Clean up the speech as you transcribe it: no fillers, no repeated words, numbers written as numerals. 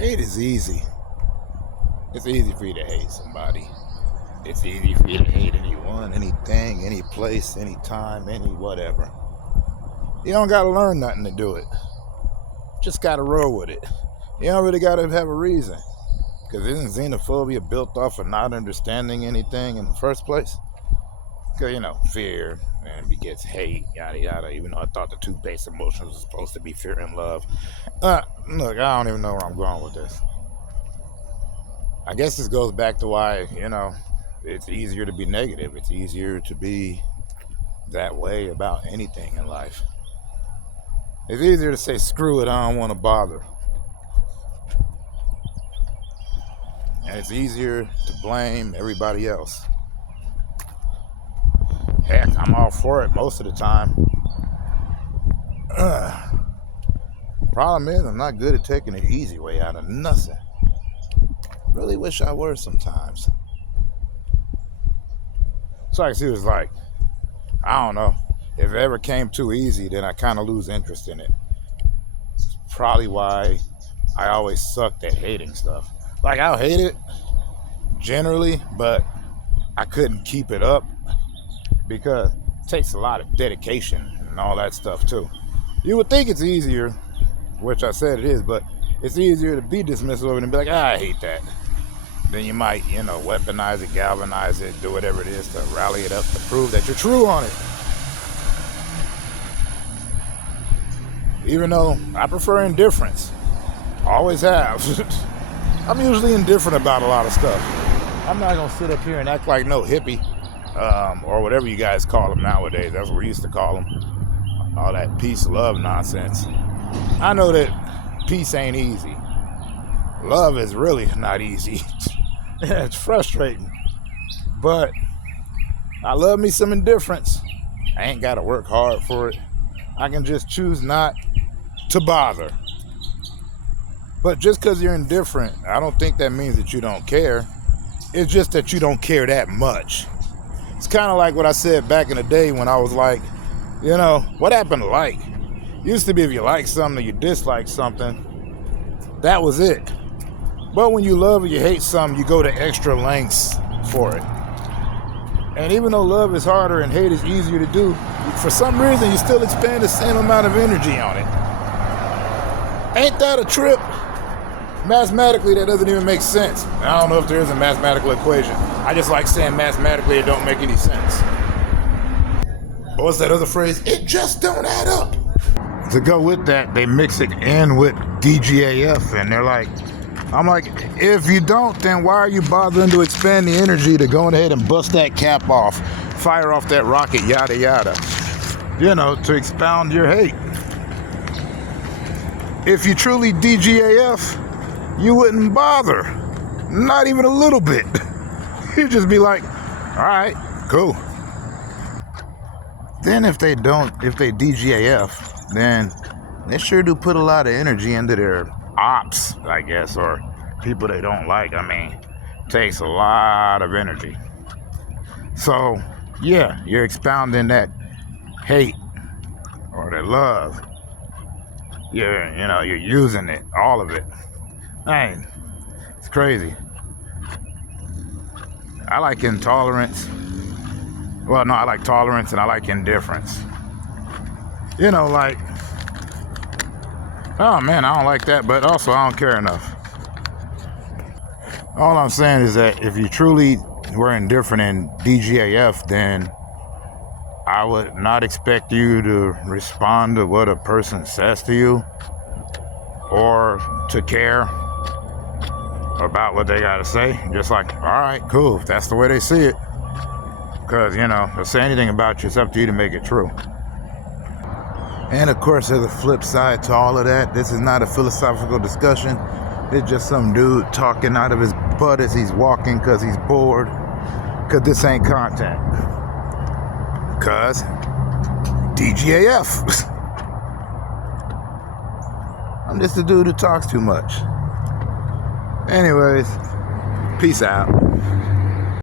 Hate is easy. It's easy for you to hate somebody. It's easy for you to hate anyone, anything, any place, any time, any whatever. You don't gotta learn nothing to do it. Just gotta roll with it. You don't really gotta have a reason. Because isn't xenophobia built off of not understanding anything in the first place? Because, fear and begets hate, yada yada, even though I thought the two base emotions were supposed to be fear and love. Look, I don't even know where I'm going with this. I guess this goes back to why, it's easier to be negative. It's easier to be that way about anything in life. It's easier to say, screw it, I don't want to bother. And it's easier to blame everybody else. Heck, I'm all for it most of the time. Problem is, I'm not good at taking the easy way out of nothing. Really wish I were sometimes. So I see what it's like. I don't know. If it ever came too easy, then I kind of lose interest in it. It's probably why I always sucked at hating stuff. Like, I'll hate it generally, but I couldn't keep it up because it takes a lot of dedication and all that stuff too. You would think it's easier, which I said it is, but it's easier to be dismissive of it and be like, I hate that. Then you might, weaponize it, galvanize it, do whatever it is to rally it up to prove that you're true on it. Even though I prefer indifference. Always have. I'm usually indifferent about a lot of stuff. I'm not going to sit up here and act like no hippie, or whatever you guys call them nowadays. That's what we used to call them. All that peace, love nonsense. I know that peace ain't easy. Love is really not easy. It's frustrating. But I love me some indifference. I ain't got to work hard for it. I can just choose not to bother. But just because you're indifferent, I don't think that means that you don't care. It's just that you don't care that much. It's kind of like what I said back in the day when I was like, what happened to like? Used to be if you like something or you dislike something, that was it. But when you love or you hate something, you go to extra lengths for it. And even though love is harder and hate is easier to do, for some reason you still expend the same amount of energy on it. Ain't that a trip? Mathematically, that doesn't even make sense. I don't know if there is a mathematical equation. I just like saying mathematically it don't make any sense. But what's that other phrase? It just don't add up. To go with that, they mix it in with DGAF, and they're like, I'm like, if you don't, then why are you bothering to expend the energy to go ahead and bust that cap off, fire off that rocket, yada yada, to expound your hate? If you truly DGAF, you wouldn't bother, not even a little bit. You'd just be like, all right, cool. Then if they DGAF, then they sure do put a lot of energy into their ops, I guess, or people they don't like. It takes a lot of energy. So, yeah, you're expounding that hate or that love. You're using it, all of it. Man, it's crazy. I like intolerance. Well, no, I like tolerance and I like indifference. Oh man, I don't like that, but also I don't care enough. All I'm saying is that if you truly were indifferent in DGAF, then I would not expect you to respond to what a person says to you or to care about what they got to say. Just like, all right, cool, if that's the way they see it. Because, they'll say anything about you, it's up to you to make it true. And of course, there's a flip side to all of that. This is not a philosophical discussion. It's just some dude talking out of his butt as he's walking because he's bored. Because this ain't content. Because DGAF. I'm just a dude who talks too much. Anyways, peace out.